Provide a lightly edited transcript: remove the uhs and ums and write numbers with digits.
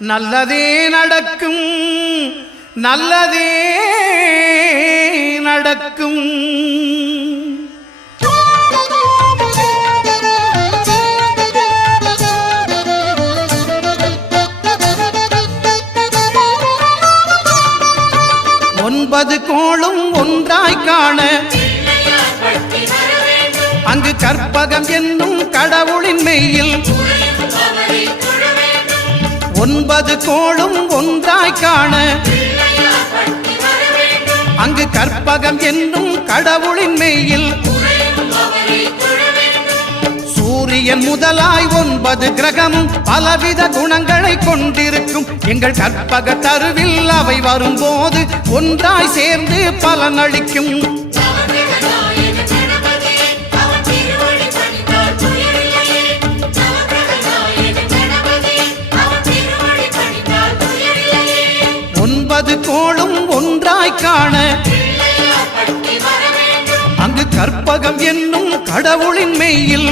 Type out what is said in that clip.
நல்லதே நடக்கும், நல்லதே நடக்கும். ஒன்பது கோளும் ஒன்றாய் காண அங்கு கற்பகம் என்னும் கடவுளின் மெய்யில் ஒன்பது கோளும் ஒன்றாய் காண அங்கு கற்பகம் என்னும் கடவுளின் மெய்யில் சூரியன் முதலாய் 9 கிரகமும் பலவித குணங்களை கொண்டிருக்கும். எங்கள் கற்பக தருவில் அவை வரும்போது ஒன்றாய் சேர்ந்து பலனளிக்கும். ஒன்பது கோளும் ஒன்றாய் காண அங்கு கற்பகம் என்னும் கடவுளின் மெய்யில்